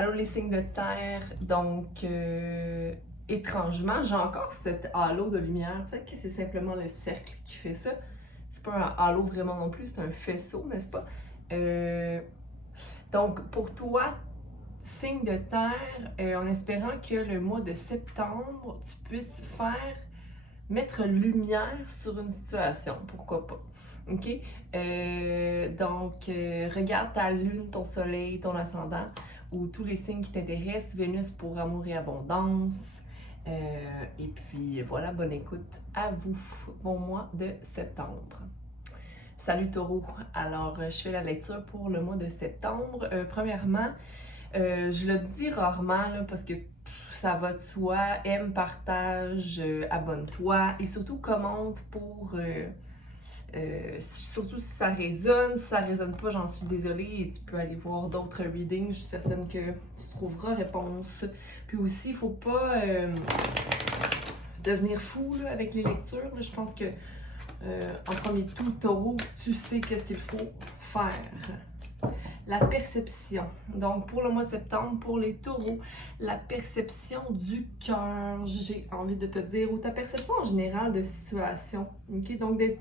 Allô les signes de terre, donc étrangement, j'ai encore cet halo de lumière. Peut-être que c'est simplement le cercle qui fait ça. C'est pas un halo vraiment non plus, c'est un faisceau, n'est-ce pas? Euh, donc pour toi, signe de terre, en espérant que le mois de septembre, tu puisses mettre lumière sur une situation, pourquoi pas. OK? Regarde ta lune, ton soleil, ton ascendant, ou tous les signes qui t'intéressent, Vénus pour amour et abondance. Et puis voilà, bonne écoute à vous. Bon mois de septembre. Salut Taureau. Alors, je fais la lecture pour le mois de septembre. Premièrement, je le dis rarement là, parce que ça va de soi. Aime, partage, abonne-toi et surtout commente pour. Surtout si ça résonne. Si ça résonne pas, j'en suis désolée et tu peux aller voir d'autres readings. Je suis certaine que tu trouveras réponse. Puis aussi, il faut pas devenir fou là, avec les lectures. Je pense que en premier tout, Taureau, tu sais qu'est-ce qu'il faut faire. La perception. Donc, pour le mois de septembre, pour les taureaux, la perception du cœur, j'ai envie de te dire, ou ta perception en général de situation. OK? Donc, d'être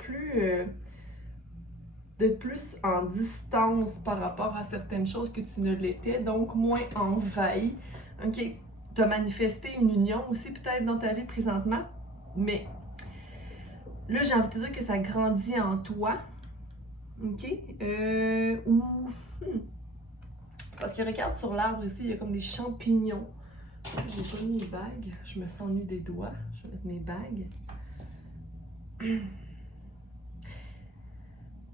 plus en distance par rapport à certaines choses que tu ne l'étais, donc moins envahi. OK? Tu as manifesté une union aussi peut-être dans ta vie présentement, mais là, j'ai envie de te dire que ça grandit en toi. OK? Parce que regarde sur l'arbre ici, il y a comme des champignons. J'ai pas mis mes bagues. Je me sens nu des doigts. Je vais mettre mes bagues. Tu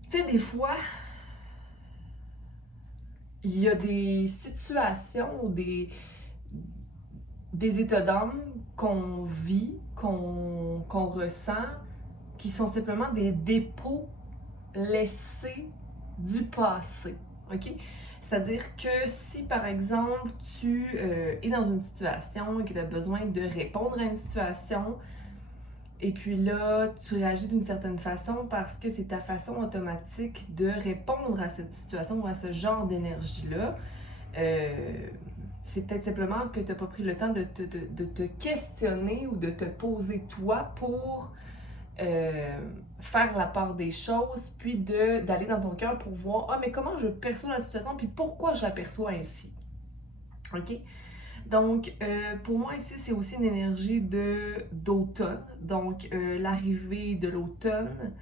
sais, des fois, il y a des situations ou des états d'âme qu'on vit, qu'on ressent, qui sont simplement des dépôts laissés du passé. OK? C'est-à-dire que si, par exemple, tu es dans une situation et que tu as besoin de répondre à une situation, et puis là, tu réagis d'une certaine façon parce que c'est ta façon automatique de répondre à cette situation ou à ce genre d'énergie-là, c'est peut-être simplement que tu n'as pas pris le temps de te questionner ou de te poser toi pour faire la part des choses, puis d'aller dans ton cœur pour voir, ah, mais comment je perçois la situation, puis pourquoi je la perçois ainsi. OK? Donc, pour moi, ici, c'est aussi une énergie d'automne. Donc, l'arrivée de l'automne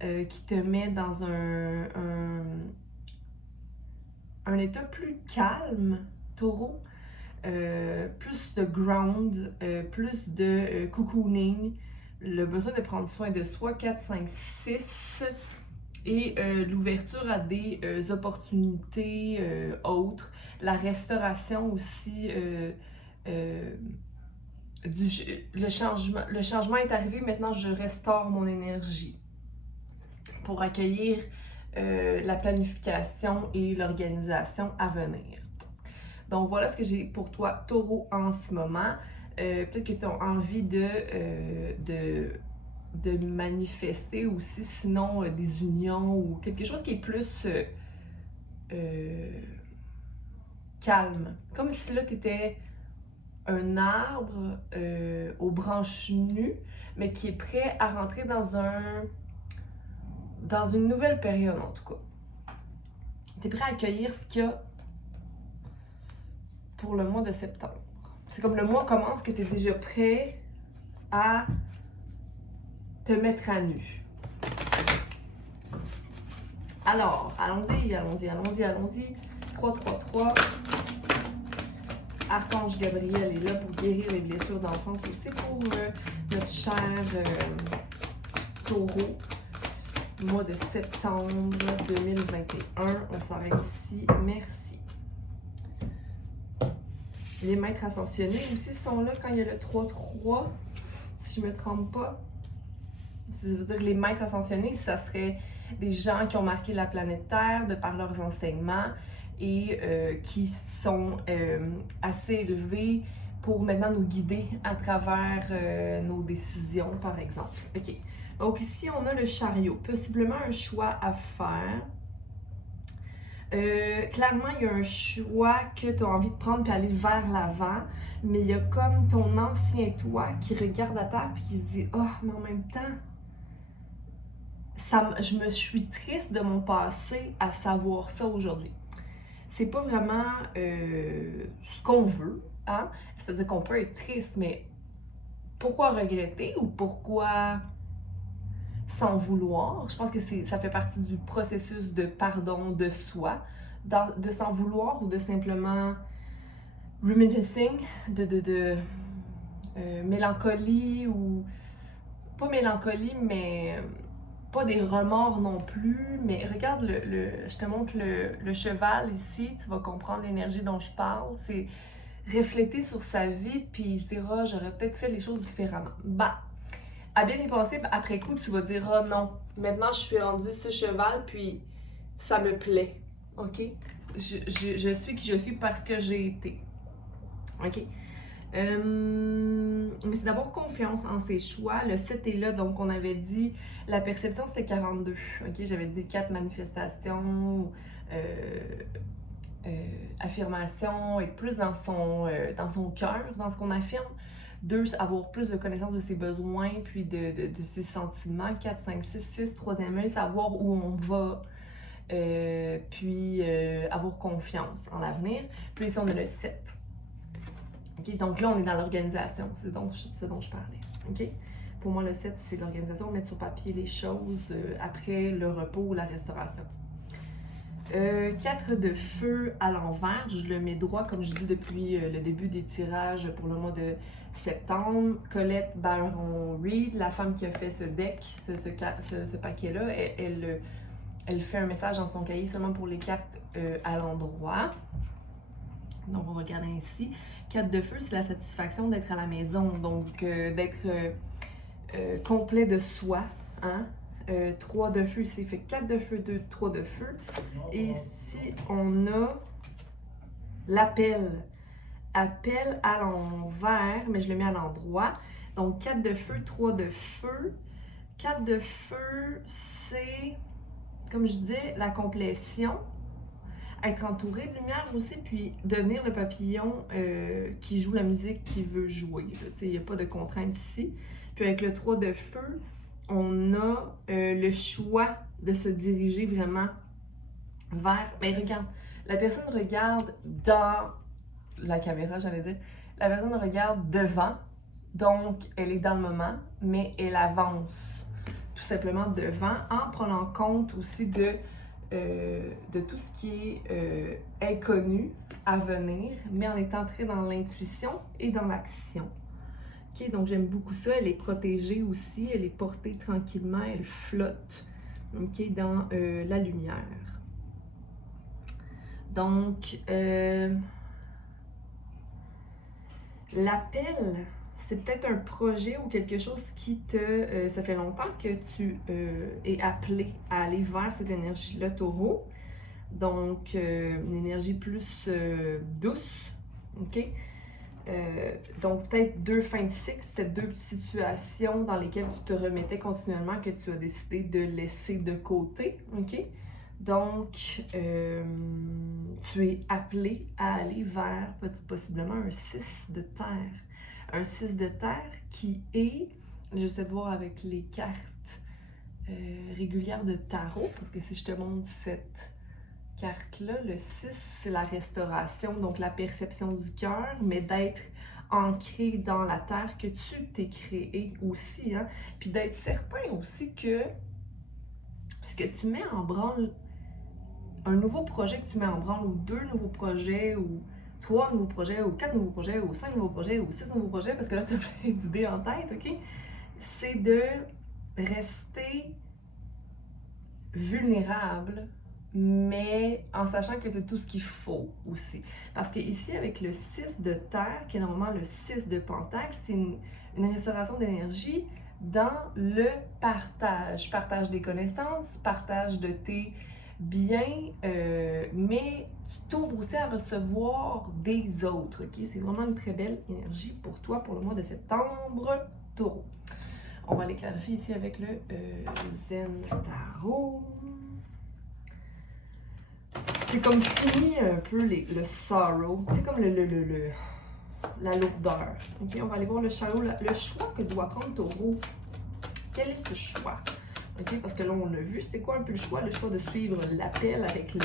qui te met dans un état plus calme, taureau. Plus de ground, plus de cocooning, le besoin de prendre soin de soi, 4, 5, 6, et l'ouverture à des opportunités autres, la restauration aussi, le changement est arrivé, maintenant je restaure mon énergie pour accueillir la planification et l'organisation à venir. Donc voilà ce que j'ai pour toi, Taureau, en ce moment. Peut-être que tu as envie de manifester aussi, sinon des unions ou quelque chose qui est plus calme. Comme si là, tu étais un arbre aux branches nues, mais qui est prêt à rentrer dans une nouvelle période, en tout cas. Tu es prêt à accueillir ce qu'il y a pour le mois de septembre. C'est comme le mois commence que tu es déjà prêt à te mettre à nu. Alors, allons-y. 3, 3, 3. Archange Gabriel est là pour guérir les blessures d'enfance aussi pour notre cher Taureau. Mois de septembre 2021. On s'arrête ici. Merci. Les maîtres ascensionnés aussi sont là quand il y a le 3-3, si je ne me trompe pas. Ça veut dire que les maîtres ascensionnés, ça serait des gens qui ont marqué la planète Terre de par leurs enseignements et qui sont assez élevés pour maintenant nous guider à travers nos décisions, par exemple. OK. Donc ici, on a le chariot. Possiblement un choix à faire. Clairement, il y a un choix que tu as envie de prendre puis aller vers l'avant, mais il y a comme ton ancien toi qui regarde à terre puis qui se dit « Oh, mais en même temps, je me suis triste de mon passé à savoir ça aujourd'hui. » C'est pas vraiment ce qu'on veut, hein? C'est-à-dire qu'on peut être triste, mais pourquoi regretter ou pourquoi s'en vouloir? Je pense que ça fait partie du processus de pardon de soi, de s'en vouloir ou de simplement reminiscing, de mélancolie ou pas mélancolie, mais pas des remords non plus. Mais regarde, je te montre le cheval ici, tu vas comprendre l'énergie dont je parle. C'est refléter sur sa vie, puis il se dira, j'aurais peut-être fait les choses différemment. Bah, à bien y penser, après coup, tu vas dire, oh non, maintenant je suis rendue ce cheval, puis ça me plaît, ok? Je suis qui je suis parce que j'ai été, ok? Mais c'est d'abord confiance en ses choix. Le 7 est là, donc on avait dit, la perception c'était 42, ok? J'avais dit 4 manifestations, affirmation, être plus dans son cœur, dans ce qu'on affirme. 2, avoir plus de connaissance de ses besoins, puis de ses sentiments. 4, 5, 6, 6, troisième œil, savoir où on va, puis avoir confiance en l'avenir. Puis ici, on a le 7. Okay? Donc là, on est dans l'organisation, c'est ce dont je parlais. Okay? Pour moi, le 7, c'est l'organisation, mettre sur papier les choses après le repos ou la restauration. 4 de feu à l'envers, je le mets droit comme je dis depuis le début des tirages pour le mois de septembre. Colette Baron-Reed, la femme qui a fait ce deck, ce paquet-là, elle fait un message dans son cahier seulement pour les cartes à l'endroit. Donc on regarde ainsi. 4 de feu, c'est la satisfaction d'être à la maison, donc d'être complet de soi, hein? 3 de feu ici, fait 4 de feu, 2, 3 de feu. Et ici, on a l'appel. Appel à l'envers, mais je le mets à l'endroit. Donc 4 de feu, 3 de feu. 4 de feu, c'est, comme je disais, la complétion. Être entouré de lumière aussi, puis devenir le papillon qui joue la musique qu'il veut jouer. Il n'y a pas de contrainte ici. Puis avec le 3 de feu, on a le choix de se diriger vraiment vers... Mais regarde, la personne regarde dans la caméra, j'allais dire. La personne regarde devant, donc elle est dans le moment, mais elle avance tout simplement devant en prenant compte aussi de tout ce qui est inconnu à venir, mais en étant très dans l'intuition et dans l'action. Okay, donc j'aime beaucoup ça. Elle est protégée aussi, elle est portée tranquillement, elle flotte, okay, dans la lumière. Donc, l'appel, c'est peut-être un projet ou quelque chose qui te... ça fait longtemps que tu es appelé à aller vers cette énergie-là, taureau. Donc, une énergie plus douce, ok? Donc, peut-être 2 fins de cycle, c'était 2 situations dans lesquelles tu te remettais continuellement que tu as décidé de laisser de côté, ok? Donc, tu es appelé à aller vers possiblement un 6 de terre. Un 6 de terre qui est, j'essaie de voir avec les cartes régulières de tarot, parce que si je te montre cette carte-là, le 6, c'est la restauration, donc la perception du cœur, mais d'être ancré dans la terre que tu t'es créé aussi, hein? Puis d'être certain aussi que ce que tu mets en branle, un nouveau projet que tu mets en branle, ou 2 nouveaux projets, ou 3 nouveaux projets, ou 4 nouveaux projets, ou 5 nouveaux projets, ou 6 nouveaux projets, parce que là, tu as plein d'idées en tête, ok? C'est de rester vulnérable, mais en sachant que tu as tout ce qu'il faut aussi. Parce que ici, avec le 6 de terre, qui est normalement le 6 de pentacle, c'est une restauration d'énergie dans le partage. Partage des connaissances, partage de tes biens, mais tu t'ouvres aussi à recevoir des autres. Okay? C'est vraiment une très belle énergie pour toi pour le mois de septembre, taureau. On va aller clarifier ici avec le Zen Tarot. c'est comme fini un peu le sorrow, c'est comme la lourdeur. Ok, on va aller voir le choix que doit prendre Taureau. Quel est ce choix? Ok, parce que là, on a vu, c'était quoi un peu le choix? Le choix de suivre l'appel avec le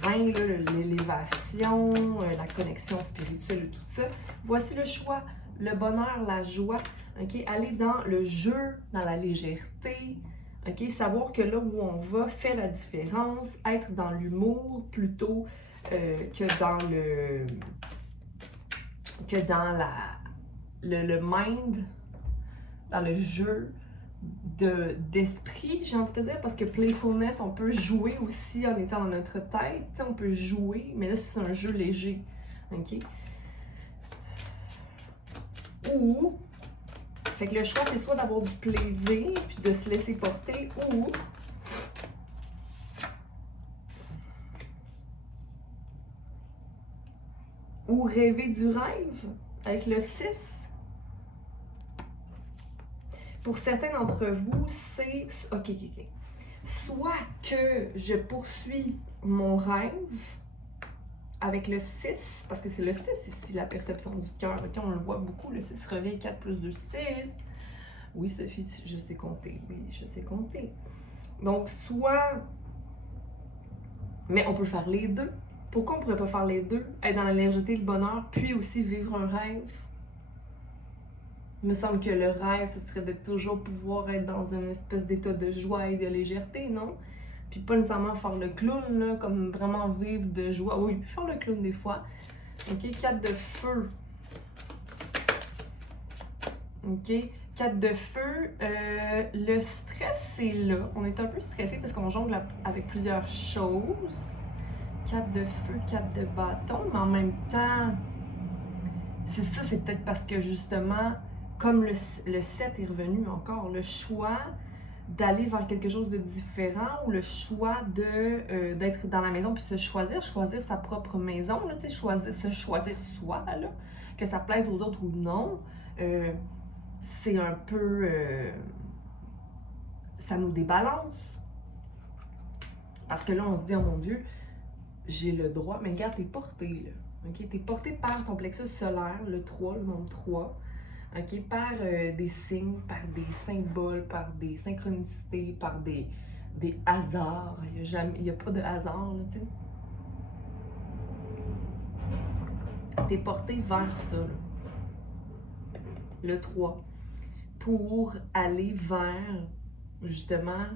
vin, l'élévation, la connexion spirituelle et tout ça. Voici le choix, le bonheur, la joie. Ok, aller dans le jeu, dans la légèreté. Ok, savoir que là où on va fait la différence, être dans l'humour plutôt que dans le mind, dans le jeu d'esprit, j'ai envie de te dire, parce que playfulness, on peut jouer aussi en étant dans notre tête, on peut jouer, mais là c'est un jeu léger, ok? Ou, fait que le choix c'est soit d'avoir du plaisir, puis de se laisser porter, ou rêver du rêve, avec le 6. Pour certains d'entre vous, c'est... Ok. Soit que je poursuis mon rêve avec le 6, parce que c'est le 6 ici, la perception du cœur. Ok, on le voit beaucoup, le 6 revient 4 plus 2, 6. Oui, Sophie, je sais compter. Oui, je sais compter. Donc, soit... Mais on peut faire les deux. Pourquoi on pourrait pas faire les deux? Être dans la légèreté, le bonheur, puis aussi vivre un rêve? Il me semble que le rêve, ce serait de toujours pouvoir être dans une espèce d'état de joie et de légèreté, non? Puis pas nécessairement faire le clown, là, comme vraiment vivre de joie. Oui, puis faire le clown des fois. Ok, 4 de feu. Ok, 4 de feu. Le stress, c'est là. On est un peu stressé parce qu'on jongle avec plusieurs choses. 4 de feu, 4 de bâton, mais en même temps, c'est ça, c'est peut-être parce que justement, comme le 7 est revenu encore, le choix d'aller vers quelque chose de différent ou le choix d'être dans la maison puis choisir sa propre maison, là, se choisir soi, là, que ça plaise aux autres ou non, c'est un peu... ça nous débalance. Parce que là, on se dit, oh mon Dieu, j'ai le droit, mais regarde, t'es porté, là. Okay? T'es porté par ton plexus solaire, le 3, le nombre 3, okay? Par des signes, par des symboles, par des synchronicités, par des hasards. Il n'y a pas de hasard, là, tu sais. T'es porté vers ça, là. Le 3. Pour aller vers, justement,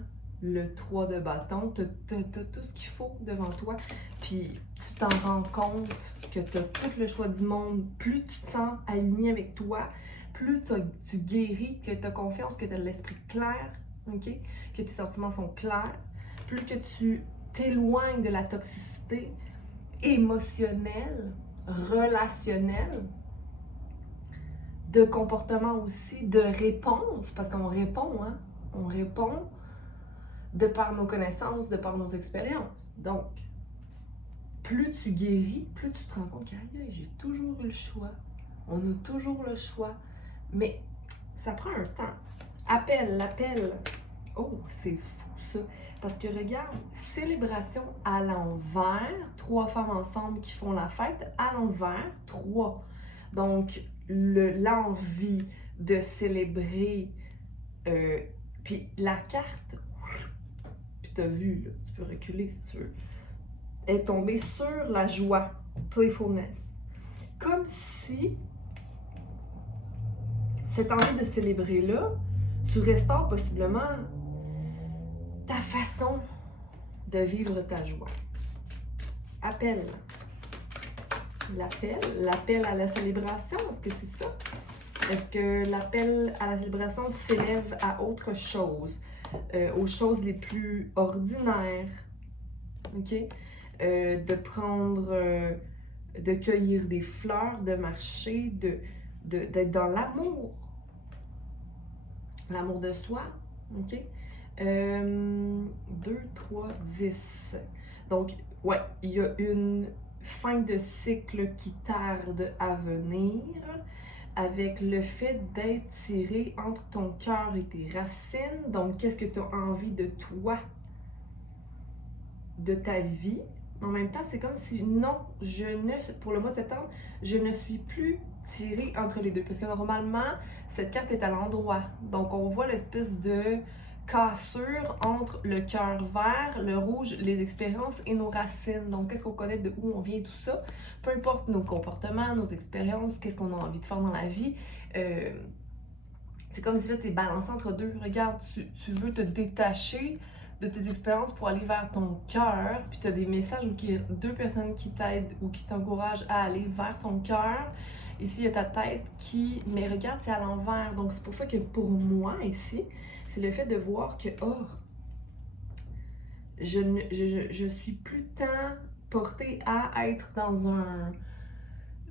le 3 de bâton, t'as tout ce qu'il faut devant toi, puis tu t'en rends compte que t'as tout le choix du monde. Plus tu te sens aligné avec toi, plus tu guéris, que t'as confiance, que t'as l'esprit clair, ok? Que tes sentiments sont clairs, plus que tu t'éloignes de la toxicité émotionnelle, relationnelle, de comportement aussi, de réponse, parce qu'on répond, hein? On répond de par nos connaissances, de par nos expériences. Donc, plus tu guéris, plus tu te rends compte que j'ai toujours eu le choix. On a toujours le choix. Mais ça prend un temps. L'appel. Oh, c'est fou ça. Parce que regarde, célébration à l'envers, 3 femmes ensemble qui font la fête, à l'envers, 3. Donc, l'envie de célébrer, puis la carte, puis t'as vu, là, tu peux reculer si tu veux, est tombée sur la joie, playfulness. Comme si cette envie de célébrer-là, tu restaures possiblement ta façon de vivre ta joie. Appel. L'appel à la célébration, est-ce que c'est ça? Est-ce que l'appel à la célébration s'élève à autre chose, aux choses les plus ordinaires, ok? De prendre, de cueillir des fleurs, de marcher, d'être dans l'amour de soi, ok? 2, 3, 10. Donc, ouais, il y a une fin de cycle qui tarde à venir avec le fait d'être tiré entre ton cœur et tes racines. Donc, qu'est-ce que tu as envie de toi? de ta vie. En même temps, c'est comme si, non, pour le mois de septembre, je ne suis plus tirée entre les deux. Parce que normalement, cette carte est à l'endroit. Donc, on voit l'espèce de cassure entre le cœur vert, le rouge, les expériences et nos racines. Donc, qu'est-ce qu'on connaît, de où on vient, tout ça. Peu importe nos comportements, nos expériences, qu'est-ce qu'on a envie de faire dans la vie. C'est comme si là, tu es balancé entre deux. Regarde, tu veux te détacher de tes expériences pour aller vers ton cœur, puis tu as des messages où deux personnes qui t'aident ou qui t'encouragent à aller vers ton cœur. Ici, il y a ta tête qui... Mais regarde, c'est à l'envers. Donc, c'est pour ça que pour moi, ici, c'est le fait de voir que, je suis plus tant portée à être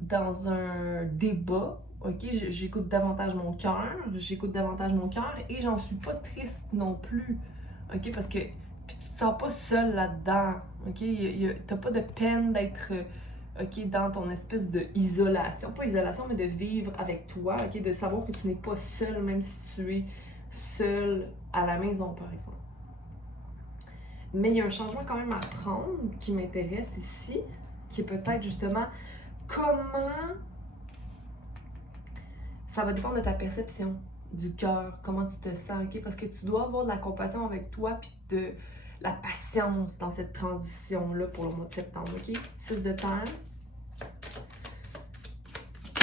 dans un débat. OK, j'écoute davantage mon cœur, et j'en suis pas triste non plus. OK, parce que puis tu te sens pas seul là-dedans. OK, t'as pas de peine d'être OK, dans ton espèce de isolation, pas isolation, mais de vivre avec toi, OK, de savoir que tu n'es pas seul, même si tu es seul à la maison, par exemple. Mais il y a un changement quand même à prendre qui m'intéresse ici, qui est peut-être justement comment ça va dépendre de ta perception du cœur, comment tu te sens, OK? Parce que tu dois avoir de la compassion avec toi puis de la patience dans cette transition-là pour le mois de septembre, OK? 6 de terre.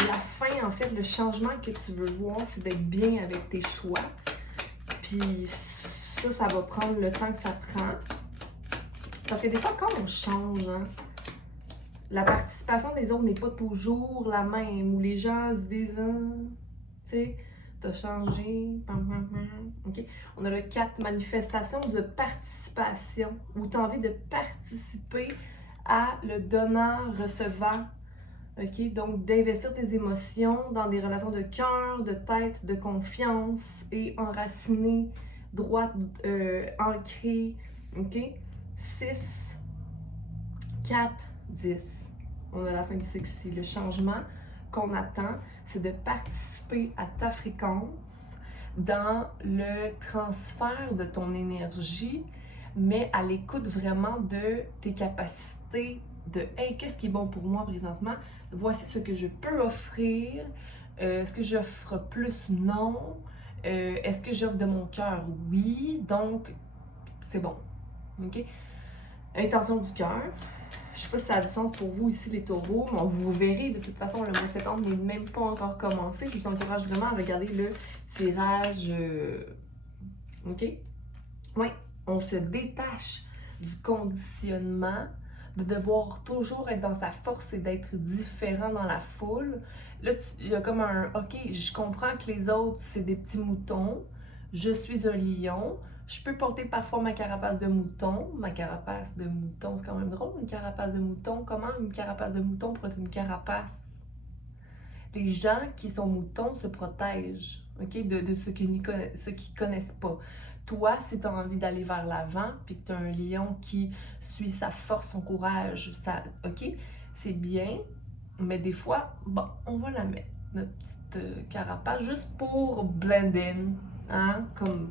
La fin, en fait, le changement que tu veux voir, c'est d'être bien avec tes choix. Puis ça va prendre le temps que ça prend. Parce que des fois, quand on change, hein, la participation des autres n'est pas toujours la même. Ou les gens se disent, tu sais, t'as changé. Okay. On a le 4, manifestation de participation, où tu as envie de participer à le donnant-recevant. OK? Donc, d'investir tes émotions dans des relations de cœur, de tête, de confiance et enracinées, droite, ancrées. OK? 6, 4, 10. On a la fin du cycle ici. Le changement qu'on attend, c'est de participer à ta fréquence dans le transfert de ton énergie, mais à l'écoute vraiment de tes capacités, de « Hey, qu'est-ce qui est bon pour moi présentement? Voici ce que je peux offrir. Est-ce que j'offre plus? Non. Est-ce que j'offre de mon cœur? Oui. Donc, c'est bon. OK? Intention du cœur. Je sais pas si ça a du sens pour vous ici, les taureaux, mais vous verrez, de toute façon, le mois de septembre n'est même pas encore commencé. Je vous encourage vraiment à regarder le tirage. OK? Oui, on se détache du conditionnement, de devoir toujours être dans sa force et d'être différent dans la foule. Là, il y a comme un « OK, je comprends que les autres, c'est des petits moutons. Je suis un lion. Je peux porter parfois ma carapace de mouton. » Ma carapace de mouton, c'est quand même drôle, une carapace de mouton. Comment une carapace de mouton pourrait être une carapace? Les gens qui sont moutons se protègent, OK, de ceux qui ne connaissent pas. Toi, si tu as envie d'aller vers l'avant, puis que tu as un lion qui suit sa force, son courage, OK, c'est bien, mais des fois, bon, on va la mettre, notre petite carapace, juste pour blend in, hein, comme...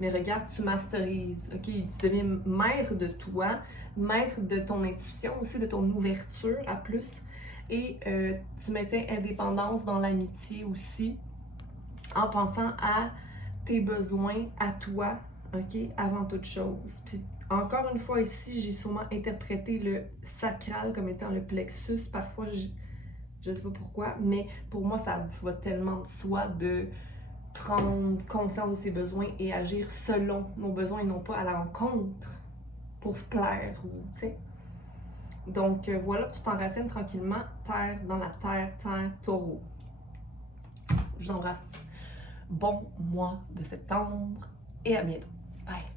Mais regarde, tu masterises, OK? Tu deviens maître de toi, maître de ton intuition, aussi de ton ouverture à plus. Et tu maintiens indépendance dans l'amitié aussi, en pensant à tes besoins, à toi, OK? Avant toute chose. Puis encore une fois ici, j'ai sûrement interprété le sacral comme étant le plexus. Parfois, je ne sais pas pourquoi, mais pour moi, ça va tellement de soi de prendre conscience de ses besoins et agir selon nos besoins et non pas à la rencontre pour plaire ou, tu sais. Donc voilà, tu t'enracines tranquillement, terre dans la terre, taureau. Je vous embrasse. Bon mois de septembre et à bientôt. Bye!